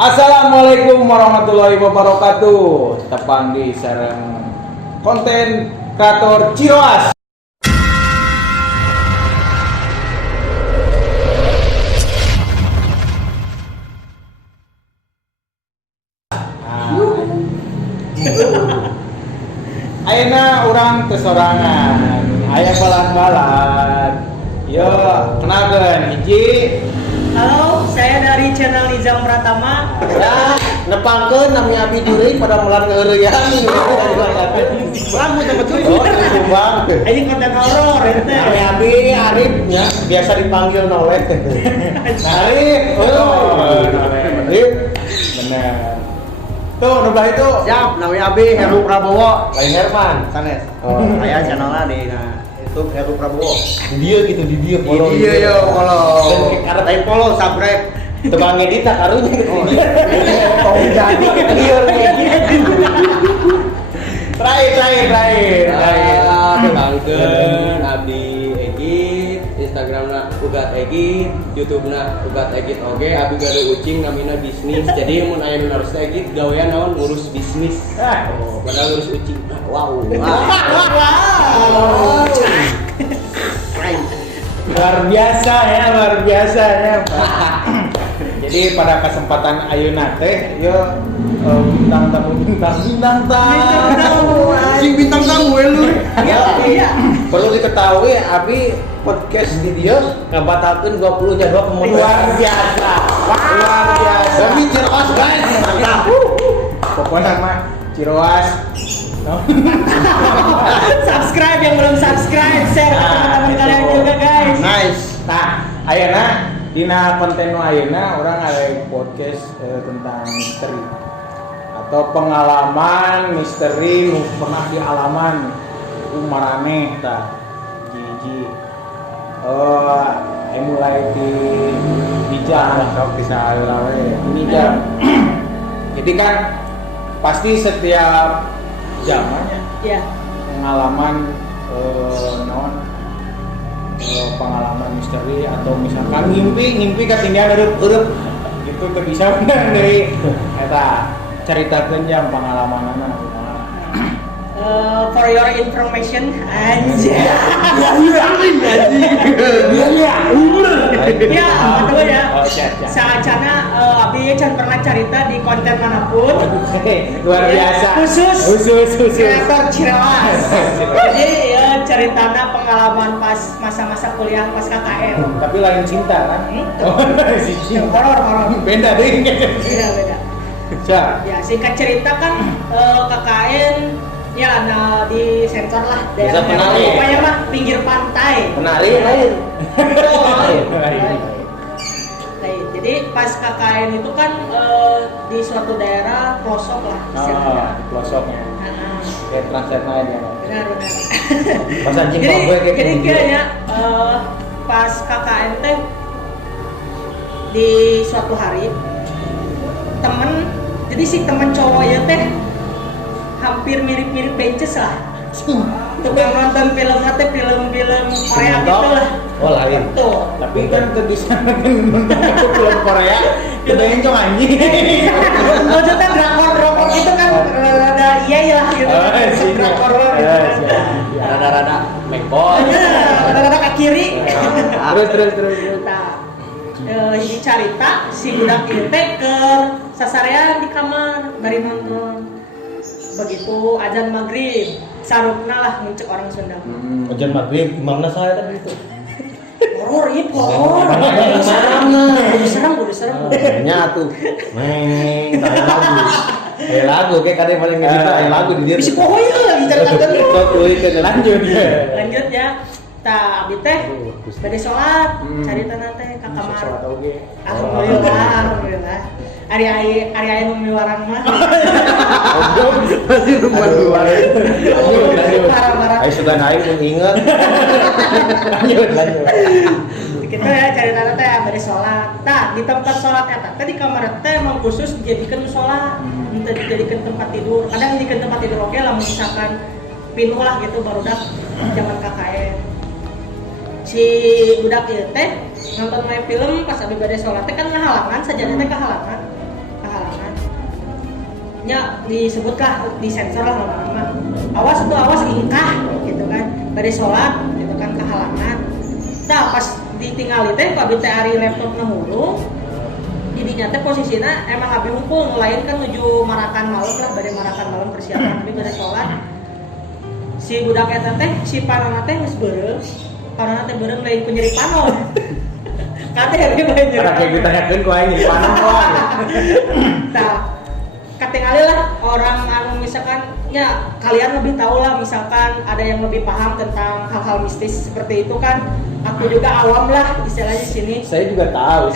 Assalamualaikum warahmatullahi wabarakatuh. Tepang di sareng konten kreator Ciroas. Ayeuna urang teu sorangan, aya balan-balan. Yo, kenalkeun hiji. Halo, saya dari channel Nizam Pratama. Ya, nepangkeun nami Abi Juri pada mulan ngeureuyang. Rambut sama cuy. Oh, Bang. Ini konten horor ente. Nami Abi Arif ya, biasa dipanggil Noleh. Arif. Arif. Bener. Tuh, nubelah itu. Siap, nami Abi Heru Prabowo. Lain Herman. Sanes. Oh, aya channelna di YouTube Heru Prabowo. Di dia follow. Iya yo, follow. Karena Tapi follow, subscribe. tebang ngedit tak karunya. Oh, jadi lieur Terakhir. Tangkeun Abdi Egit, Instagramna ugat Egit, YouTubena ugat Egit oge, Abdi gawe ucing namina bisnis. Jadi mun aya nu harus Egit gawean naon ngurus bisnis. Oh, padahal ngurus ucing. Wow. Luar biasa ya. Jadi pada kesempatan ayeuna teh yo bintang tamu. Sing bintang tamu lu. Iya. Perlu diketahui Abi podcast di dia ngabatalkeun 20 jadwal pemotongan. Luar biasa. Demi Ciroas guys. Pokoknya mah Ciroas. Subscribe yang belum subscribe, share ke teman-teman kalian juga guys. Nice. Nah, ayeuna dina konten nu ayeuna urang aya podcast tentang misteri atau pengalaman misteri nu pernah dialaman umarane tah hiji mulai di jam bisa lawe ini jam. Jadi kan pasti setiap zamannya Iya. pengalaman pengalaman misteri atau misalkan ngimpi ketinggian eueup gitu teu bisa bener deui eta caritakeun jam pengalamanana. For your information, anjir. Ya, betul ya. Oh, siap. Saacana Abi can pernah cerita di konten manapun. Luar biasa. Khusus. Kreator Ciroas. Jadi ya ceritana pengalaman pas masa-masa kuliah pas KKN. Tapi lain cinta kan? Oh, si cinta. Horor. Beda deh. Beda. Siap. Ya singkat cerita kan KKN ya ada di sensor lah Bisa daerah penari. pokoknya mah pinggir pantai. Penari lain. Nah, jadi pas KKN itu kan di suatu daerah pelosok lah istilahnya. Di pelosoknya. Nah, Kayak translate aja ya. benar. Pas anjing Jadi gue kayak kayaknya pas KKN teh di suatu hari si temen cowoknya teh hampir mirip-mirip Bences lah. Tukang nonton film Korea gitu lah. Oh lain. Tuh. Tapi kan ke di sana kan nonton itu film Korea, kita encong anjing. Maksudnya drakor itu kan rada iya lah gitu. Drakor gitu. Rada-rada mengkol. Rada ke kiri. Terus. Nah, ini carita si budak ieu teh ke sasarean di kamar bari nonton. Begitu azan maghrib, sarupna lah muncul orang Sunda. Hujan maghrib, imamna saya tadi itu. Horor. Udah serem. Nya tuh. Kayak lagu kayak kadang paling ngedita kayak lagu di dia. Bisi pohoy lagi caritakeun. Sok euy ke lanjut. Lanjut ya. Tah abdi teh bade salat, caritana teh ka kamar. Alhamdulillah. Ari aya nu miluaran mah. Masih rumah luar. Parah. Ayo sudah naik pun ingat. Lanjut. Kita ya caritana teh bade salat. Tah di tempat salat eta teh di kamar teh emang khusus dijadikeun salat. Henteu dijadikeun tempat tidur. Kadang dijadikeun tempat tidur oke lah misalkan pinuh lah gitu barudak zaman KKN. Si budak ieu teh nonton main film pas abdi bade salat teh kan ngahalangan sajadah teh kehalangan nya disebutlah disensor lah lama-lama. Awas ingkah gitu kan. Bari sholat gitu kan kehalangan. Tah pas ditinggali teh ka abdi teh ari laptop na hurung. Didinya teh posisina emang abdi hukum lain kan menuju marakan malam lah, bari marakan malam persiapan abdi bari sholat. Si budak eta teh si panonna teh geus beureum. Panonna teh beureum lain ku nyeri panon. Kate abi bae nyeri. Karena kayak ditanyakeun ku aing panon doang. Tah katingali lah orang anu misalkan ya kalian lebih tahu lah misalkan ada yang lebih paham tentang hal-hal mistis seperti itu kan. Aku juga awam lah istilahnya sini. Saya juga tahu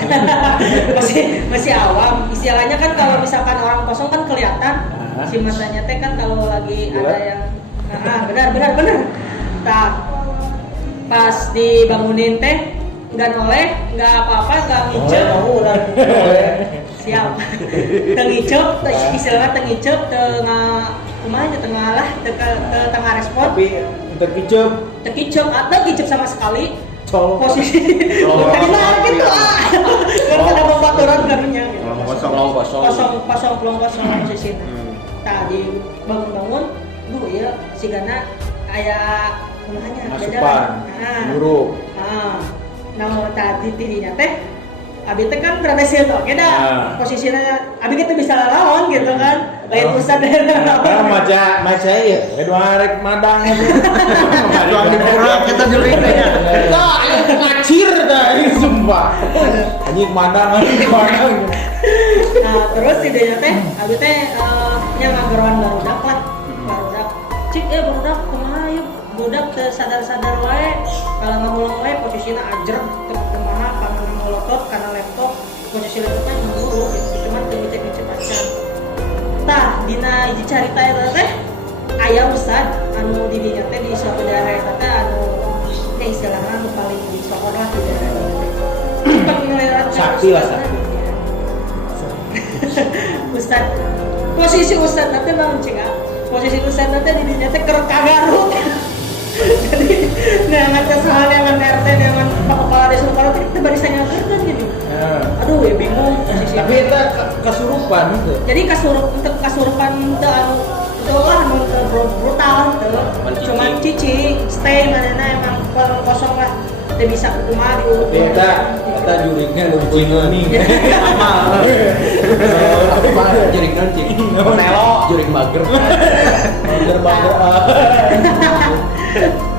sih. masih awam. Istilahnya kan kalau misalkan orang kosong kan kelihatan si matanya teh kan kalau lagi Buat. ada yang benar. Tak pas dibangunin teh nggak noleh, nggak apa-apa, nggak ngicep. Siap. Tengicep, istilahnya tengicep, kumaha tengah lah, tengah respon. Tapi untuk kicep Tekicep atau kicep sama sekali. colok Posisi bukan gitu kan ada pembaturan garunya kosong posisi tadi bangun ya si Gana aya kumanya asupan buruk namun tadi tidinya teh abi teh kan berada sih tuh kita posisinya abi kita bisa lawan gitu kan lain ustad karena maca ya dua rek madang Tuang di pura kita jurik teh. nah ngacir dah ini sumpah anjing madang nah terus idenya teh abi teh nya ngageroan barudak lah barudak cik barudak kumaha yuk budak teu sadar-sadar wae kalau ngamulung wae posisina ajer teu kumaha kana ngolotot kana laptop posisi laptopnya ngulu gitu cuman teu ngecek-ngecek acan tah dina hiji carita eta teh aya ustad anu di dinya teh di suatu daerah eta teh anu nya istilahna anu paling disokor lah di daerah eta sakti lah sakti ustad posisi ustad nanti bang cika posisi ustad nanti di dinya teh keur kagaruk jadi neangan kesalahan neangan RT neangan kepala desa kalau kita barisan nyaterkeun gitu aduh ya bingung posisi tapi itu kesurupan gitu jadi kasurupan teu anu teu lah anu brutal teu cuma cicing stay manehna emang kosong lah teu bisa kumaha diurut eta jurignya nu cingeuning amal Jurik non cik. Nelo Jurik mager.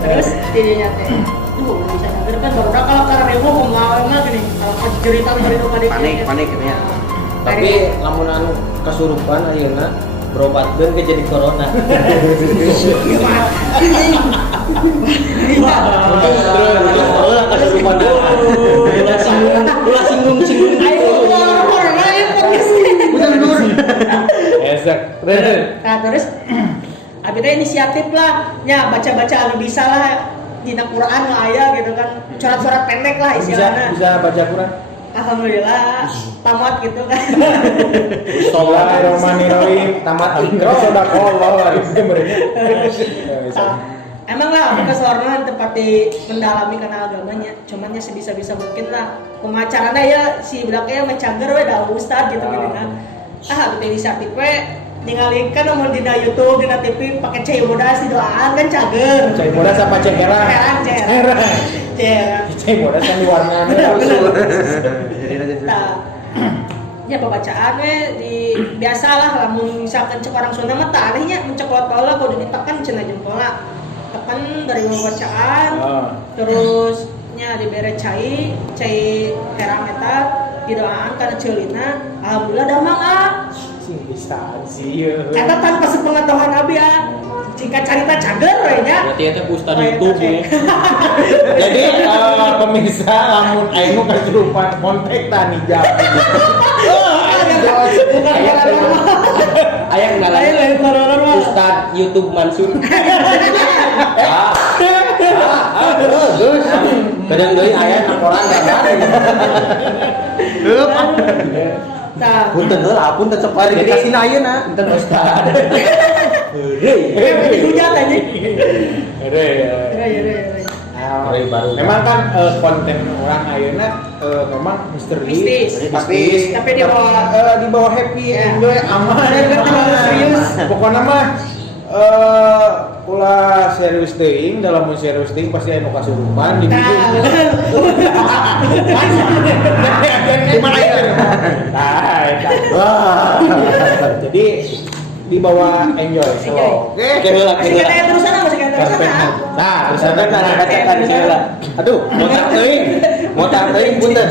terus tidinya teh duh bisa nyager kan baru kalau karena ilmu kumaha gini kalau cerita Panik gitu ya. tapi lamun anu kesurupan ayeuna berobatkeun ke jadi corona Kesurupan. Ulah singgung. ayo corona ya podcast Udah dur. esek nah terus abi teh inisiatif lah nya baca-baca anu bisa lah dina Quran lah aya gitu kan surat-surat pendek lah istilahnya bisa baca Quran alhamdulillah tamat gitu kan Bismillahirrahmanirrahim tamat ikro sudah kolor itu mereka emang lah aku kesornan tepati mendalami karena agamanya cuman ya sebisa-bisa mungkin lah pemacarana ya si belakangnya mencager we da ustad gitu gitu kan aku teh inisiatif we ningali kan nomor dina YouTube dina TV pakai cai bodas di doaan kan cager cai bodas apa cai herang cai bodas kan di warnanya ya pembacaan di biasalah lamun misalkan cek orang Sunda mah tah alihnya mencekot bola kudu ditekan cenah jempolna tekan dari pembacaan terus nya dibere cai herang eta didoaan kana ceulina alhamdulillah damang bisa sih eta tanpa sepengetahuan abi jika carita cager we nya Berarti eta ustad YouTube ya. jadi pemirsa lamun aing nu kesurupan kontak tani jam Aya kenalan Ustad YouTube Mansur. Kadang deui aya laporan gambar. Punten heula, punten sok bari dikasih ayeuna. enten ustad hujat aja baru memang kan konten orang ayeuna memang misteri, Mistis. tapi di bawah di bawah happy, Ya. enjoy, aman, Serius. Pokoknya mah ulah serius teuing, dalam mun serius teuing pasti anu kasurupan di Nah, di mana itu? Nah, eta. Wah. Jadi dibawa enjoy. Enjoy. Oke. masih kata terusan masih kata terusan. Nah, terus Ada bacakan sila. Aduh, mau teuing punten.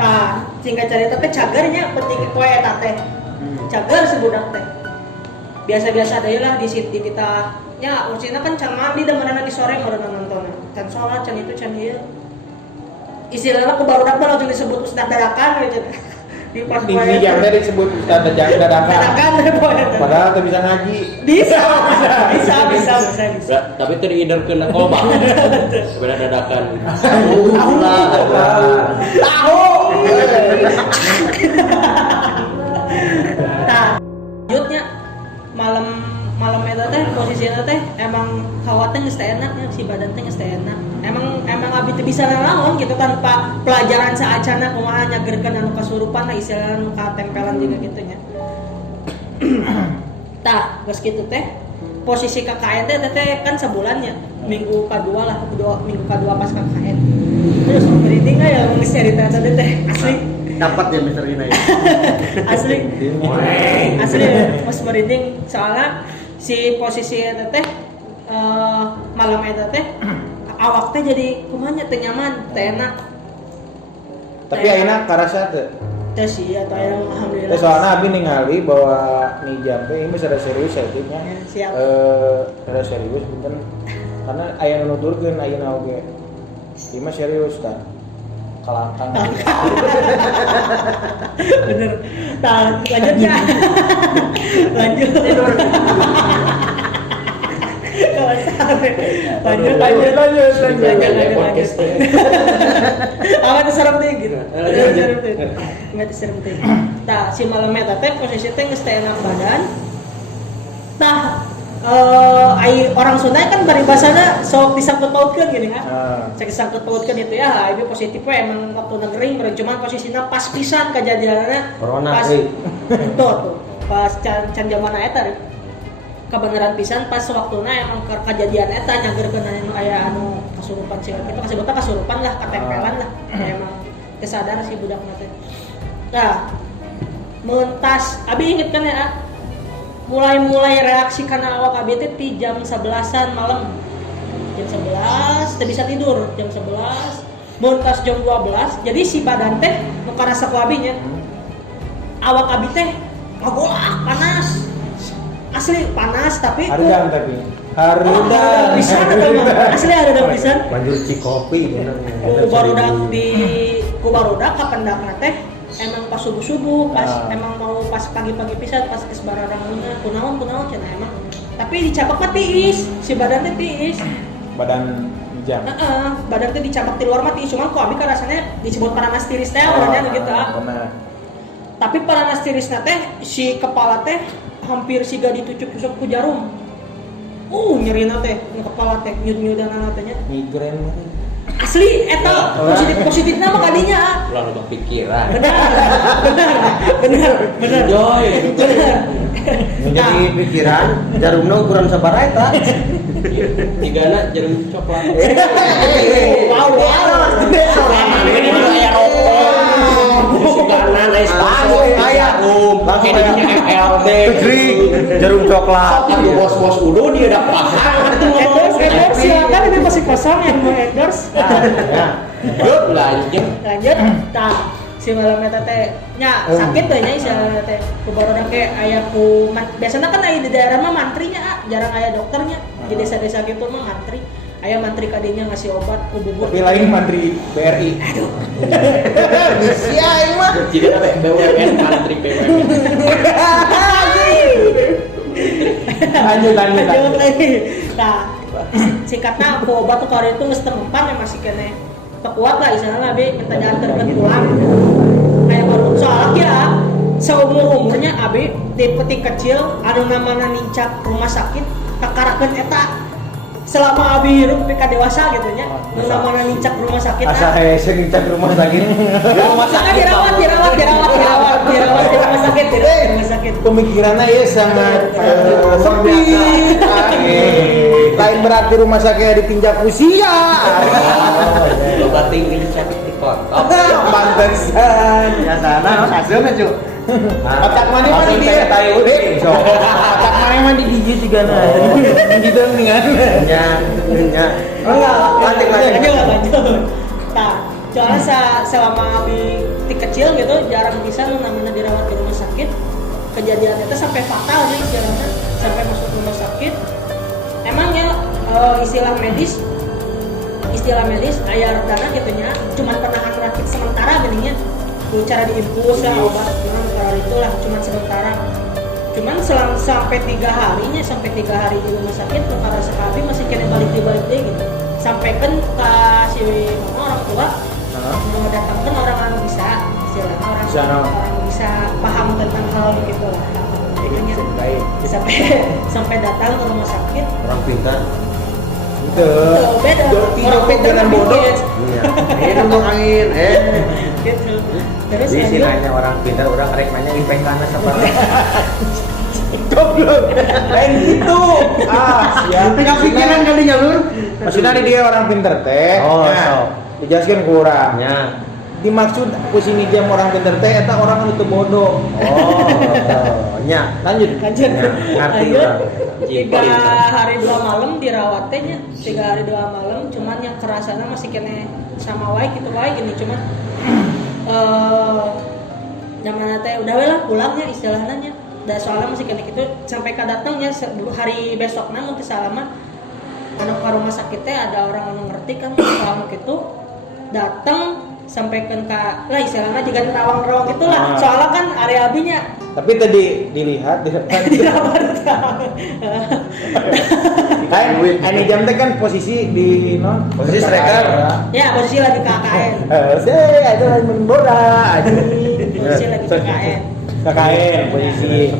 Tah, singkat cerita teh cagernya penting poe eta teh. Cager si budak teh. Biasa-biasa deui lah di kita. Ya, urusina kan can mandi da manana di sore meureun nonton. Can salat, can itu, can ieu. Istilahna ku barudak mah langsung disebut ustad dadakan gitu. Di pas di jam tadi disebut ustad dadakan. dadakan poe eta. Padahal teu bisa ngaji. Bisa. Tapi teu diiderkeun kolbak. Sebenarnya dadakan. Tahu. Nah, lanjutnya malam eta teh posisinya teh emang khawatir geus teh enaknya si badan teh geus teh enak. Emang abi teh bisa nanaon gitu tanpa pelajaran saacana kumaha nyagerkeun anu kasurupan lah istilahna anu katempelan juga gitu nya. Tah, geus kitu teh posisi KKN teh kan sebulannya. Minggu kedua lah, minggu kedua pas KKN. Terus merinding ya ngomong cerita teh asli. Dapat ya Mister Ina ya. asli mas merinding soalnya si posisi eta teh malam eta teh awak teh jadi kumaha teh nyaman teh enak Tapi ayeuna karasa teu. teh sih atau yang alhamdulillah Soalnya abi ningali bahwa nijam teh ini sada serius ya tipnya. siap Sada serius punten. Karena aya nu nuturkeun ayeuna oge. Ieu mah serius tah. Kalangkang. bener nah lanjut ya lanjut apa tuh serem teh gitu nggak tuh serem teh nah si malam eta teh posisi teh geus teh enak badan nah ai orang Sunda kan bari basana sok disangkut pautkeun gini kan sok disangkut pautkeun itu ya ini positif we emang waktu negeri meureun cuman posisinya pas pisan kejadianana Corona pas euy. tuh pas can zamana eta kebenaran pisan pas waktuna emang kejadian eta nyagerkeun anu aya anu kasurupan sih kita kasebutna kasurupan lah katempelan lah emang kesadar si budak teh nah mentas abi inget kan ya mulai reaksi karena awak abi teh di jam 11-an malam jam 11 teh bisa tidur jam 11 mentas jam 12 jadi si badan teh nu karasa ku abinya awak abi teh ngagolak panas asli panas tapi Harudang pisan atau mah asli ada pisan Banjur cikopi bener. ku barudak kapendakna teh emang pas subuh pas emang mau pas pagi-pagi pisan pas geus baradangeunna kunaon cenah emang tapi dicabak mah tiis si badan teh tiis badan jam. badan teh dicabak di luar mah tiis cuman ku abi rasanya disebut paranas tiris teh urangnya gitu Benar. tapi paranas tirisna teh si kepala teh hampir siga ditucuk-tucuk ku jarum nyerina teh nu kepala teh nyut-nyutan teh nya Migrain. asli eta positifna mah kadinya Ulah loba pikiran. bener Joy. Menjadi pikiran jarumna ukuran sabaraha eta. Tigana jarum coklat. wow Ini aya rokok. Suganan aya sepatu. Aya langsung aya MLD. Tegri jarum coklat. Aduh bos-bos udah dia ada pasar. endorse silakan ini masih kosong yang mau endorse Lanjut. tah si malam eta teh nya sakit teh nya istilahna teh ku barudak ge aya ku biasana kan aya di daerah mah mantrinya jarang aya dokternya di desa-desa gitu mah mantri aya mantri kadinya ngasih obat ku bubur Tapi lain mantri BRI. aduh Si aing mah. Jadi ada BUMN mantri BUMN. Lanjut. lagi nah singkatnya ku obat tuh kali itu geus tempan yang masih kene tekuat lah istilahna abi minta diantarkeun pulang kayak baru soalnya ya seumur-umurnya abi di peti kecil anu namana nincak rumah sakit kakarakeun eta selama abi hirup PK dewasa gitu nya mana nincak rumah sakit asa hese ngincak rumah sakit dirawat di rumah sakit pemikirannya ya sangat sempit lain berarti rumah sakit ditinjak usia lo bating dicek di kotok pantesan Ya sana hasilnya cuy. otak mana mah di dia otak mana mah di gigi juga nah gitu dengan Nya. lanjut nah soalnya selama abi kecil gitu jarang bisa namanya dirawat di rumah sakit kejadian itu sampai fatal nih istilahnya sampai masuk rumah sakit emangnya istilah medis ayar dana gitunya cuman penahan rakit sementara gininya cara diinfus ya obat kalau itulah cuman sementara cuman selang sampai 3 hari di rumah sakit karena sekali masih kena balik deh gitu sampaikan ke si orang tua mau datangkan orang yang bisa istilahnya orang bisa paham tentang hal begitu lah sampai datang ke rumah sakit Orang pintar. beda orang pintar dan bodoh Iya. Ini untuk angin. gitu terus Di sini lanjut nanya orang pintar, orang rek nanya IPK-na sabar. goblok lain gitu siap Kepikiran kali jalur. maksudnya dia orang pinter teh Oh, nah, so. dijelaskan kurang Nya. dimaksud pusing jam orang pinter teh eta orang anu teu bodoh Nya. lanjut Ngerti lanjut orang. 3 hari 2 malam dirawatnya 3 hari 2 malam cuman yang kerasana masih kena sama wae gitu wae gini cuman zaman teh udah we lah pulangnya istilahnya dan soalnya masih kena gitu sampai ka datangnya hari besokna mun teu salaman anu ka rumah sakit teh ada orang anu ngerti kan soal gitu datang sampaikan ka lah istilahnya juga nerawang-nerawang gitu lah soalnya kan area abinya tapi tadi dilihat di depan kan ini jam teh kan posisi di non Posisi striker. ya posisi lagi KKN ada lagi menboda posisi lagi KKN KKN posisi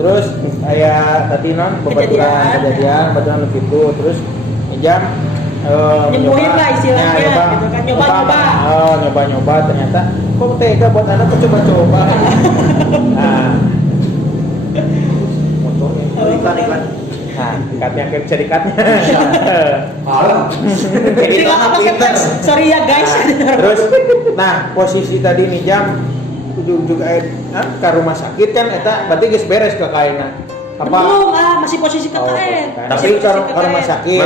terus kayak tadi non kejadian betulan lebih itu terus jam nyembuhin lah istilahnya gitu kan nyoba ternyata kok tega buat anak coba-coba nah motornya iklan nah dikatnya bisa dikatnya jadi nggak apa-apa sorry ya guys terus nah posisi tadi nih jam ujung-ujung ke rumah sakit kan eta berarti geus beres ke kaina apa belum masih posisi KKN tapi ke rumah sakit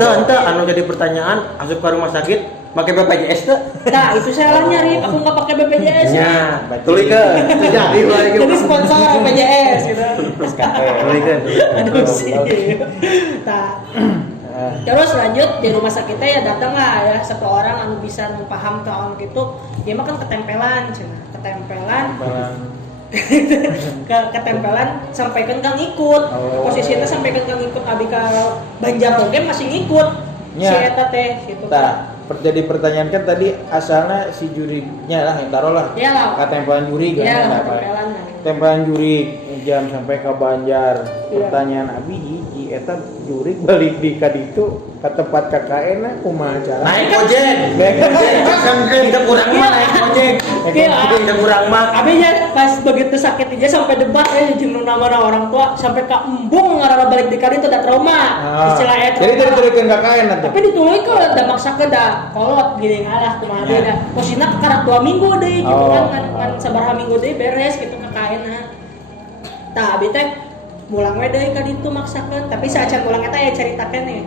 Ente anu jadi pertanyaan asup ke rumah sakit pakai BPJS tuh. nah itu salahnya Rip aku nggak pakai BPJS Ya, tulikeun. Jadi lagi. jadi sponsor BPJS gitu Tulikeun. aduh sih nah terus lanjut di rumah sakitnya ya datang lah ya satu orang anu bisa paham ke orang gitu dia mah kan ketempelan ketempelan sampaikan kang ikut posisinya sampaikan kang ikut abi kalau Banjar oge masih ngikut si eta teh gitu kan jadi pertanyaan kan tadi asalnya si jurinya lah yang taruh lah ketempelan juri kan ketempelan juri jam sampai ke Banjar pertanyaan abi hiji eta juri balik di kaditu ke tempat KKN kumaha cara Naik ojek. Kan tidak kurang mah naik ojek. Tidak kurang mah. abinya pas begitu sakit aja sampai debat jeung nama orang tua sampai ka embung ngarana balik di kaditu da trauma istilahnya trauma jadi turun KKN nanti tapi dituluy ke da maksakeun da kolot gini ngalah kumaha deui da posina karat 2 minggu deui gitu kan sabaraha minggu deui beres gitu KKN tah abi teh mulang we deui ka ditu maksakeun tapi saacan mulang eta ya caritakeun nih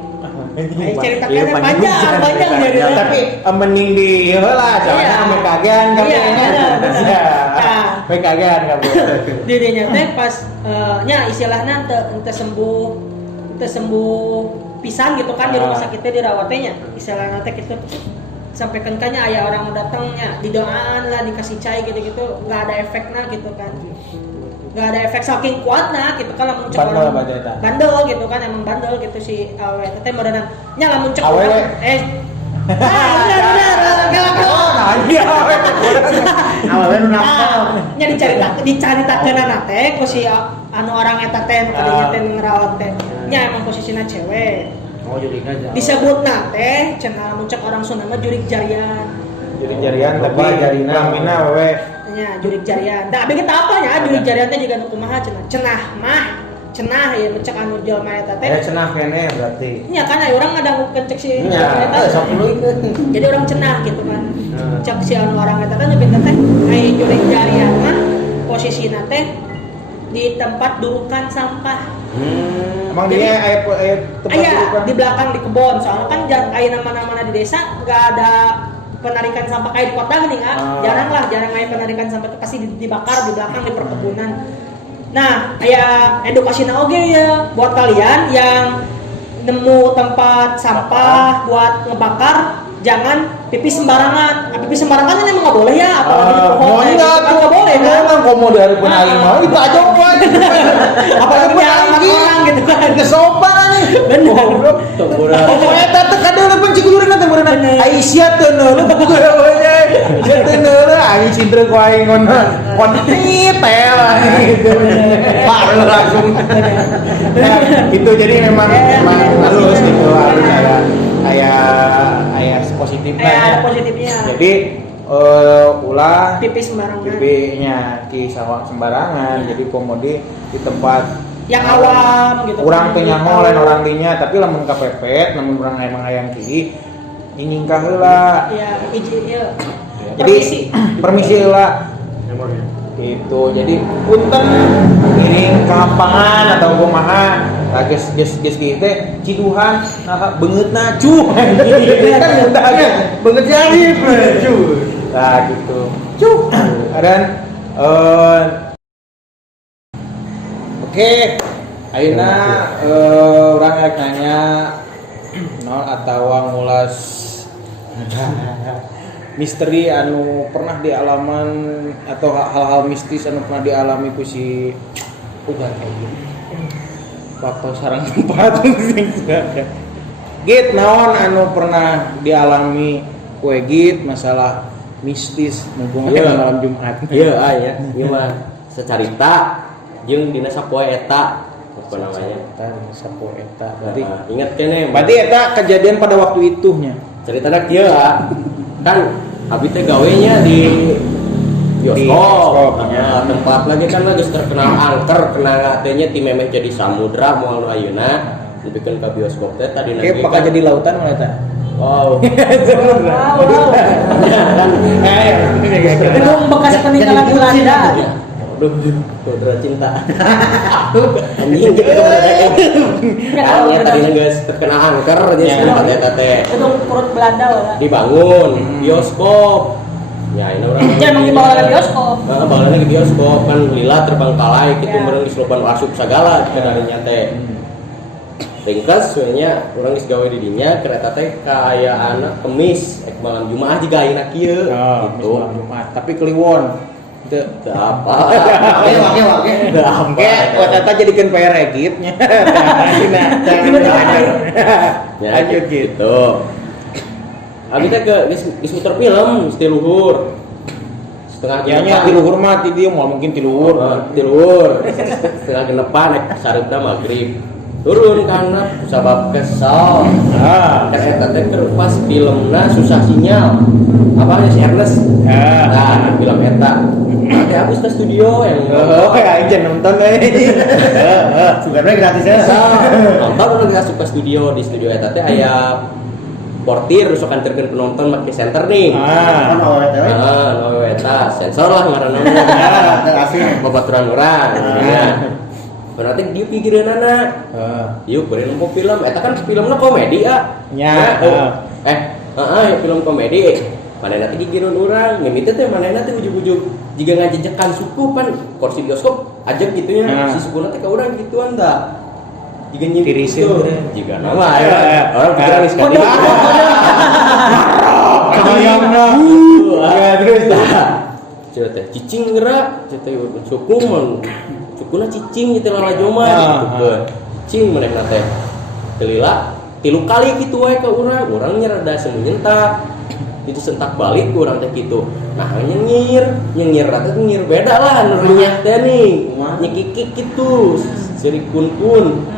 ceritakeun panjang jadi tapi mending di heula soalnya ame kagean kayaknya ame kagean kamu dirinya teh pas nya istilahna teu sembuh pisan gitu kan di rumah sakitnya dirawatnya istilahna teh gitu sampaikan kanya aya orang datangnya didoaan lah dikasih cai gitu-gitu nggak ada efeknya gitu kan nggak ada efek saking kuatnya gitu kan lamun cek orang bandel gitu kan emang bandel gitu si awe teh merenang nya lamun cek orang nya dicaritakeun teh ku si anu orang eta teh tadinya teh ngerawat teh nya emang posisina cewek Oh jurig aja. Disebutna teh cenah muncak orang Sunda mah jurig jarian. Jurig jarian tapi lamina we. Nya jurig jarian. Da abi kita apa nya jurig jarian teh juga nu kumaha cenah ya muncak anu jelema eta teh. Cenah kene berarti. Nya kan aya urang ngadanggukeun cek si Nya, sok duluikeun. Jadi orang cenah gitu kan. Cek si anu orang eta teh nyebutna teh aya jurig jarian mah posisina teh di tempat dudukan sampah. Emang dia aya tempat dudukan di belakang di kebun, soalnya kan aya nama-nama di desa nggak ada penarikan sampah kayak di kota gini kan, jarang aya penarikan sampah itu pasti dibakar di belakang di perkebunan. Nah, aya edukasinya oke ya buat kalian yang nemu tempat sampah buat ngebakar, jangan pipis sembarangan. Pipis sembarangan kan emang nggak boleh ya, apalagi di pohon. Nggak boleh kan? Emang komo dari penalim mah itu aja kan. Apalagi pengalaman orang gitu kan. Kesopan nih. Bener. Oh eta teh kadeuleun pencikudureun teh meureun. Ai sia teu neuleun we. Sia teu neuleun ai cintre ku aing ngon. Kontit tel gitu. Baru langsung. Itu jadi memang halus gitu harus ada positifnya. Ada positifnya. Jadi ulah pipis sembarangan. pipinya ki sawah sembarangan. Jadi komodi di tempat yang awam gitu. Urang teh nyaho lain orang dinya, tapi lamun kapepet, namun urang emang hayang ki nyingkah heula. Iya, izin ieu. Jadi permisi heula. Itu jadi punten iring ke lapangan atau kumaha geus kieu teh ciduhan nah beungeutna cuh kan mudahnya beungeut jarif cuh nah gitu cuh dan oke ayeuna urang rek nanya nol atawa ngulas misteri anu pernah dialaman atau hal-hal mistis anu pernah dialami ku si udah kayak gitu waktu sarang tempat git naon anu pernah dialami kue git masalah mistis mumpung malam Jumat ya mah secarita jeung dina sapoe eta apa namanya sapoe eta berarti inget kene berarti eta kejadian pada waktu itunya ceritana kieu kan abi teh gawenya di bioskop. Ya, tempat lagi kan geus terkenal angker kena teh ti memeh jadi samudra moal ayeuna dibikeun ka bioskop teh tadi nage kan jadi lautan mah eta. Wow. Gedung bekas peninggalan Belanda. Saudara cinta. Anjing gitu kan tadi geus terkena angker jadi tempat eta teh. Gedung perut Belanda lah. Dibangun bioskop. Ya ini orang. Ya emang dibawa lagi bioskop. Bawa lagi bioskop kan lila terbengkalai gitu meureun disloban asup sagala kadarinya teh. Ringkas sebenarnya orang geus gawe di dinya kereta teh kaya anak kemis malam Jumat jiga ayeuna kieu gitu. Malam Jumat tapi kliwon. Teu apa. Wage. Oke, buat eta jadikeun PR egitnya. Lanjut gitu. Abi teh geus muter film di luhur. Setengah nya di luhur mah ti dieu moal mungkin ti luhur. Di luhur. Setengah genepan sareupna magrib. Turun karena sabab kesal. Kan eta teh keur pas filmna susah sinyal. Apa si Ernest? Nah, film eta. Teh habis ke studio yang aja nonton Sebenarnya gratis ya. Nonton udah kita suka studio di studio eta teh aya portir sok anterkeun penonton make center nih. Eta sensor lah ngaranna. Babaturan urang. Berarti dia pikiran anak. Yuk beri nempo film. Eta kan filmnya komedi nya. Film komedi. Manehna teh gigireun urang, ngimiti teh manehna teh ujug-ujug jiga ngajejekan suku pan kursi bioskop ajak gitunya si sukuna teh ka urang gituan da. Jiga nyimpi itu. Jiga nama orang pikiran geus kadi. Kebayangna. Ya terus Cerita teh cicing gerak, cerita suku mah sukuna cicing teh lalajoma gitu. Cicing manehna teh. Telila 3 kali kitu wae ka urang, urang nya rada semunyentak. Itu sentak balik kurang teh gitu. Nah nyengir rata nyengir beda lah nurnya teh nih nyekikik gitu seri kun.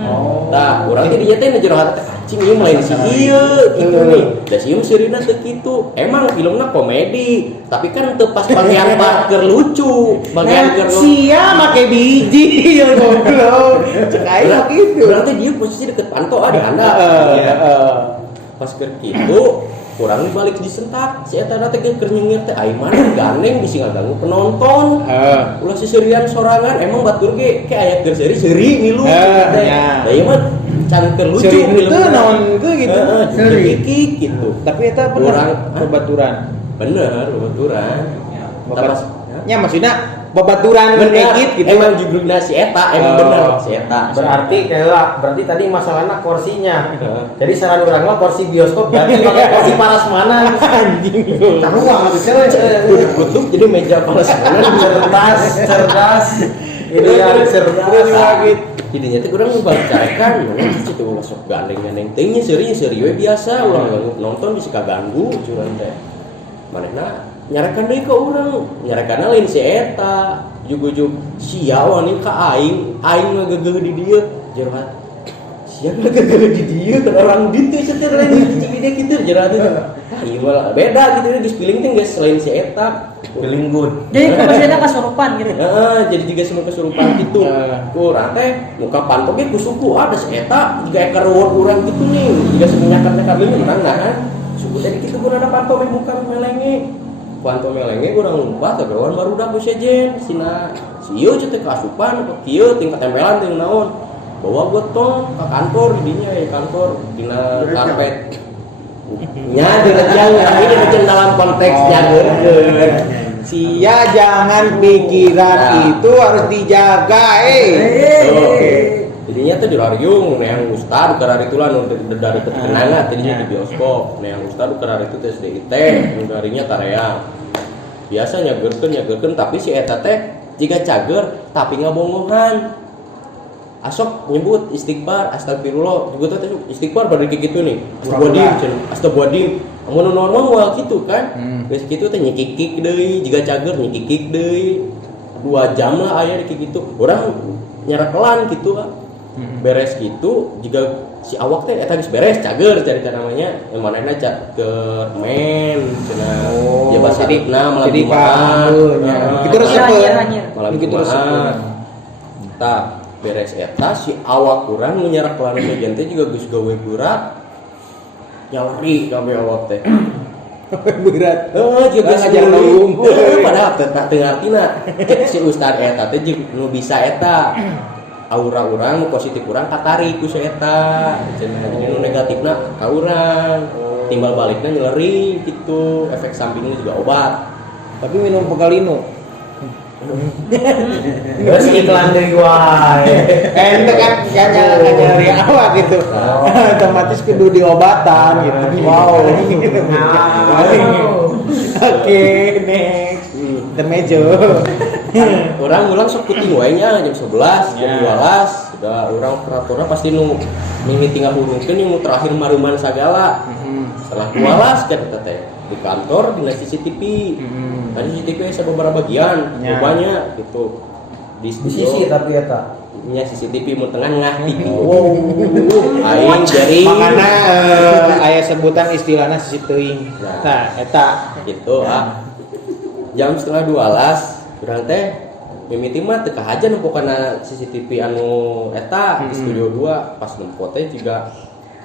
Oh. Tah, urang teh dinya teh nu jero hate anjing ieu lain si ieu gitu nih. Da si ieu serina teu kitu. Emang filmna komedi, tapi kan teu pas bagian part keur lucu, bagian keur sia make biji yang goblok. Cek aing gitu. Urang teh dia posisi deket panto di handap. Pas keur kitu kurang balik disentak si eta teh keur nyengir teh aing mah gandeng bisi ngaganggu penonton. Ulah sisirian sorangan emang batur ge aya keur seuri milu teh. Da ieu mah can keur lucu film teh naon teh gitu. Kikik gitu. Tapi eta bener babaturan. Bener babaturan. Nya maksudnya babaturan kayak gitu. Emang judulnya si eta emang bener si eta. Berarti tadi masalahnya kursinya. Jadi saran urang mah kursi bioskop berarti pakai kursi parasmanan anjing. Tahu amat cewek. Kutub jadi meja parasmanan cerdas. Ideal cerdas. Jadinya teh urang membacakan mana situ ulah sok gandeng-gandeng teh nya seuri we biasa ulah nonton bisa kaganggu curang teh. Manehna nyarekan deui ka urang, nyarekanna lain si eta. Jug-jug sia wani ka aing ngageugeul di dieu jero hati. Sia ngageugeul di dieu orang ditu setir lain di dia kitu jero hati. Ieu mah beda gitu geus feeling teh geus lain si eta. Feeling good. Jadi kemudian kesurupan gitu. Jadi juga semua kesurupan gitu. Kurang teh muka panto ge ku suku ada si eta jiga ekar urang gitu nih. Jiga sebenyakan-nyakan leuwih urang nahan. Suku teh kitu guna panto meh muka melenge. Panto melenge urang lumpat gawan barudak ku sejen sina si ieu teh kasupan apa kieu tingkat tempelan teh naon. Bawa botol ke kantor dinya ya kantor dina karpet. Nya direjang ini macam dalam konteksnya geureun. Sia jangan pikiran itu harus dijaga Jadinya tuh di Rariung, yang Ustad kerar itulah dari kenangan tadinya di bioskop. Yang Ustad kerar itu tes DIT, darinya Tareang. Biasa nyagerkeun tapi si eta teh jika cager tapi ngabongohan. Asok nyebut istighfar, astagfirullah, juga teh istighfar bari kitu nih. Astagfirullahaladzim. Amun normal moal kitu kan. Geus kitu teh nyikik deui, jiga cager nyikik deui. 2 jam lah aya di kitu. Urang nyarekelan kitu kan. Beres gitu jika si awak teh eta geus beres cager carita namanya manehna cager men cenah ya bahasa dipna malam Jumat kitu resep malam Jumat tah beres eta si awak urang nu nyarekelan mejen teh juga geus gawe berat nyalari kabeh awak teh berat juga ngajar padahal teu ngartina si ustad eta teh nu bisa eta aura urang positif urang katarik ku si eta cenah nu negatifna ka urang timbal balikna nyeri gitu efek sampingnya juga obat tapi minum Pegalino Terus iklan dari wae. Ente kan nyari awak gitu. Otomatis kudu diobatan gitu. Wow. Oke, next. Intermezzo. Orang ulang sok puting wae nya jam 11, jam 12. Udah orang operatorna pasti nu mimi tinggal hurungkeun yang terakhir maruman sagala. Setelah 12 kan eta teh di kantor di CCTV. Tadi CCTV saya beberapa bagian, banyak gitu. Di sisi tapi eta. Nya CCTV mun tengah TV. Wow. Aing jadi makana aya sebutan istilahna sisi teuing. Tah eta gitu Jam setengah 12 urang teh mimiti mah teu kahaja nempokana CCTV anu eta di studio 2 pas nempo teh juga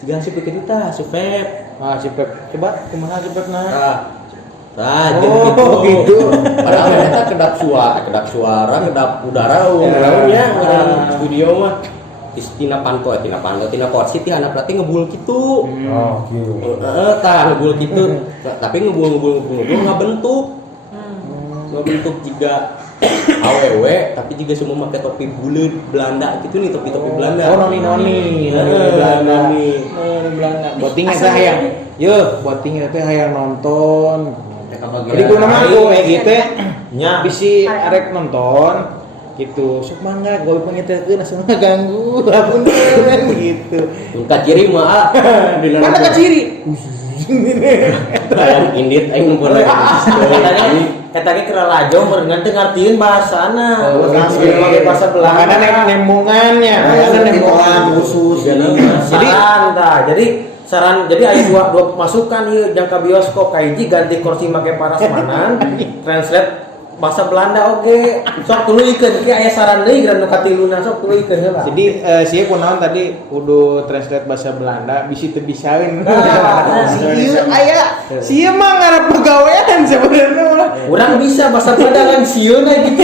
si pikir kita supep. Si Pep coba kumaha si Pep nah. Gitu. Padahal eta kedap suara, kedap udara urangnya urang studio mah tina panto tina porsi ti anak berarti ngebul kitu. Gitu. Tah ngebul kitu. Tapi ngebul ngabentuk. Ngabentuk juga awewe tapi juga semua pakai topi buleud Belanda gitu nih topi Belanda. Oh noni Belanda. Boting eta hayang. Yeuh, boting eta hayang nonton. Jadi ku nama aku gitu nya bisi arek nonton gitu. Sok mangga gowe pangiteukeun asa ngaganggu. Apunten gitu. Ka ciri mah dina mana ka ciri? Ayam indit aing numpun eta ge kira lajo meureun teh ngartieun bahasana. Langsung pakai bahasa Belanda. Makanya nembungannya, makanya nembungan khusus. Jadi saran jadi aya dua masukan ieu jangka bioskop kahiji ganti kursi make parasmanan, translate bahasa Belanda oge. Sok tuluikeun ki aya saran deui geura nu katiluna sok tuluikeun heula. Jadi sia kunaon tadi kudu translate bahasa Belanda bisi teu bisaeun. Ieu aya sia mah ngarep pagawean sebenarnya mah. Urang bisa bahasa Belanda kan sieun gitu.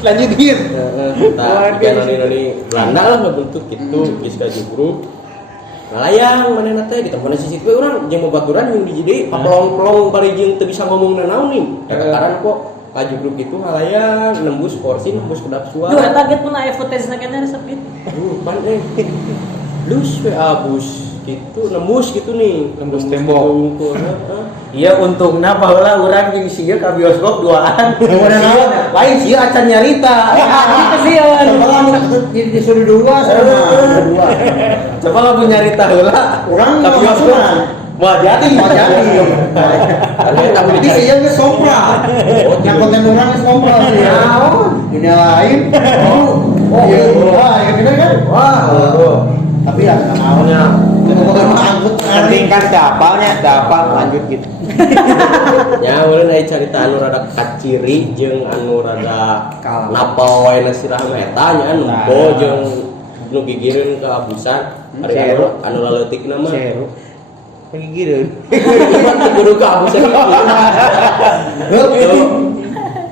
Lanjut gitu. Nah, nani Belanda lah ngebentuk gitu, kiska jugruk. Ngalayang manehna teh di tempat sisi teh urang jeung babaturan jeung di jadi papelong-pelong bari jeung teu bisa ngomong naon nih. Katakan kok ka jugruk gitu ngalayang nembus kursi nembus kedap suara. Duh eta get mun aya footage-na keneh resep gitu. Pan lus we abus gitu nembus gitu nih Nembus tembok. Iya untungna baheula urang jeung sieu ka bioskop duaan. Lain sieu acan nyarita. Itu sieun. Disuruh dua sama dua. Coba lamun nyarita heula urang ka bioskop. Mau jadi. Jadi iya ge sompra. Yang konten orang ge sompra sih. Ini lain. Iya, ya bener kan? Wah, Tapi ya namanya Pentingkan dapal lanjut gitu. Ya ulun aya carita anu rada kaciri jeung anu rada napal wae na sirah eta nya nempo jeung nu gigireun ka abusan ari anu laleutikna mah. Seru. Gigireun. Cuman kudu ka abusan.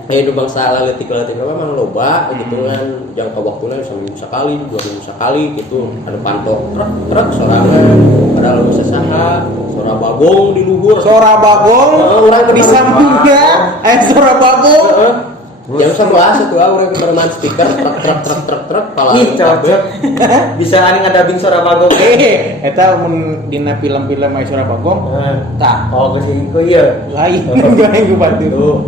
Nu bangsa laleutik memang loba gitu kan jangka waktuna seminggu sekali, 2 minggu sekali gitu. Ada pantok truk sorangan, ada lalu sasaha, suara bagong di luhur. Suara bagong Orang di sampingnya, suara bagong. Jam 11 tuh orang bermain speaker truk pala. ih cocok. Bisa ani ngadabing suara bagong. Eta mun dina film-film aya suara bagong. Tah, Oh geus ieu ieu. lain gua bantu.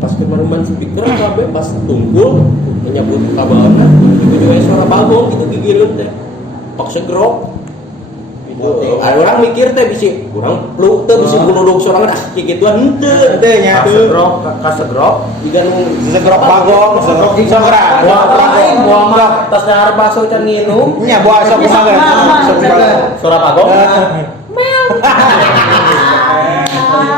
Pas ke bermain speaker kabeh pas tunggul menyebut kabarna itu juga suara bagong gitu gigireun teh. Pak segrok. Ada orang mikir teh bisi kurang perlu teh bisi gunuduk sorangan kikituan henteu Teu nya Kasegrok. digan segrok bagong, segrok sanggra. Lain muamak tas dahar baso can nginum. Nya bawa sok mager. Sok mager. Suara bagong.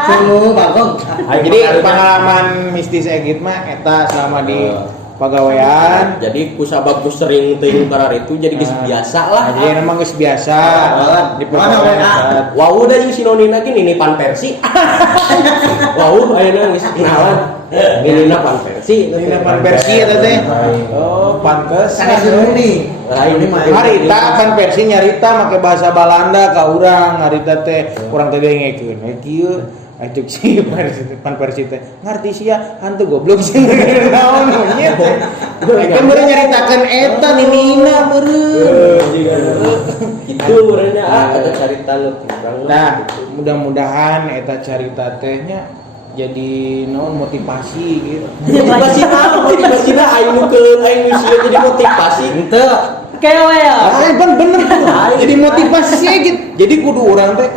Sulu bagong. Jadi pengalaman mistis Egit mah eta selama di pagawean. jadi kusabab ku sering teuing karar itu jadi geus biasa lah. Jadi emang geus biasa di pagawean. Wau da jeung sinonina ge nini pan versi. Wau ayeuna geus kenalan. Nini pan versi. Ini pan versi eta teh. Oh, pantes. Sana sulu nih. Lain Harita pan versi nyarita make bahasa Belanda ka urang, harita teh urang teh dengekeun. Kieu atuh si pan versi teh ngarti sia hantu goblok sih naon nya teh. Kan baru nyaritakeun eta ninina meureun. Itu urangnya ada carita nu kurang. Nah, mudah-mudahan eta carita teh nya jadi naon motivasi gitu. Motivasi aya nu keun aya nu sia jadi motivasi. Henteu. Kewe ya. Bener tuh. Jadi motivasi gitu. Jadi kudu urang teh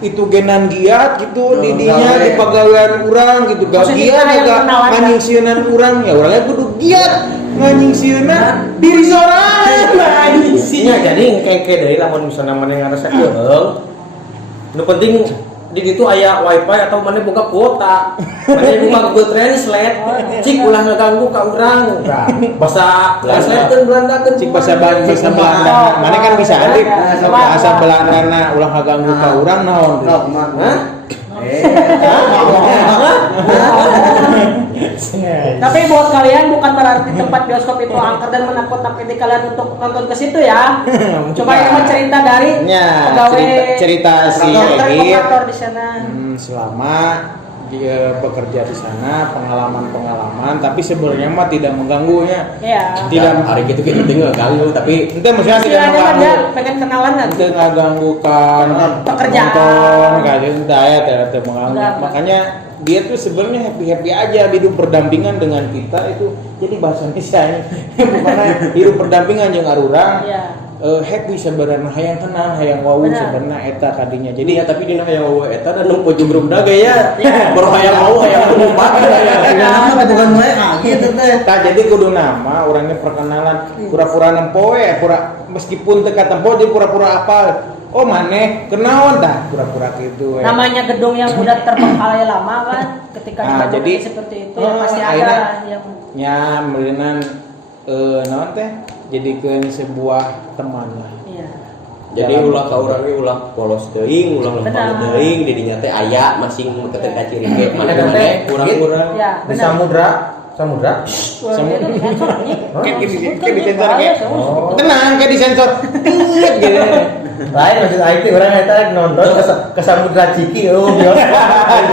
itu genan giat gitu di dinya di pagawean urang gitu gak giat gak nganyingsieunan urang ya urangnya kudu giat nganyingsieunan diri sorangan Nya jadi ngeke deui lamun misalna maneh ngarasa keung. Nu penting di ditu aya wifi atau maneh boga kuota. Maneh boga Google Translate. Cik ulah ngaganggu ka urang. Bahasa translatekeun Belandakeun cik bahasa Belanda mana kan bisa adik bahasa Belanda ulah ngaganggu ka urang naon Tapi buat kalian bukan berarti tempat bioskop itu angker dan menakut-nakuti kalian untuk nonton ke situ ya. Coba ini mah cerita dari pegawai cerita si Egit operator di sana. selama dia bekerja di sana pengalaman tapi sebenarnya mah tidak mengganggunya. Iya. Tidak hari gitu kita tinggal ganggu tapi itu maksudnya tidak Istilahnya mah dia mengganggu. pengen kenalan kan. Itu nggak ganggu kan Pekerjaan. nggak ada tidak mengganggu. Enggak. Makanya dia tuh sebenarnya happy aja hidup berdampingan dengan kita itu jadi bahasa Indonesia bukan hidup berdampingan jeung arurang. Iya. happy sebenarnya hayang tenang hayang wau sebenarnya eta kadinya Jadi jadi ya tapi dina hayang wae eta dan nu pojok grup daga ya. Baru hayang mau hayang numpak ya. Kenapa bukan mereka gitu teh. tak jadi kudu nama orangnya perkenalan pura-pura nempoe pura meskipun teka tempo jadi pura-pura apal oh maneh kenaon tah pura-pura gitu Namanya gedung yang udah terbengkalai lama kan, ketika dibangun jadi seperti itu ya pasti ada yang nya meureunnan naon teh jadikeun sebuah teman lah iya. Jadi ulah ka urang ge ulah polos teuing, ulah lempar Benar. teuing di dinya teh aya masing ketika ciri ge Ada mana teh urang-urang. Ya, di benar. samudra Itu disensor nih. kayak disensor kayak Oh. tenang kayak disensor tit gitu lain maksud IT orang eta nonton ke samudra Ciki biar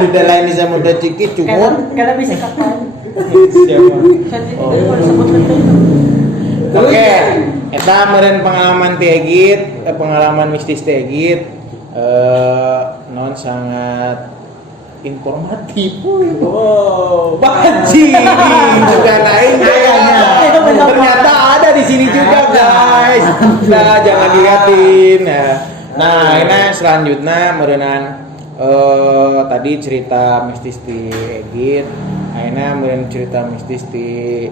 udah lain di Samudra Ciki cukup Karena bisa kapan. siapa Itu disebut penting. Oke, eta meureun pengalaman ti Egit, pengalaman mistis ti Egit non sangat informatif. Wow, banci juga lain kayaknya. Ternyata ada di sini juga guys. Nah, jangan dilihatin. Nah, ini selanjutnya meureunan tadi cerita mistis ti Egit, akhirnya meureun cerita mistis ti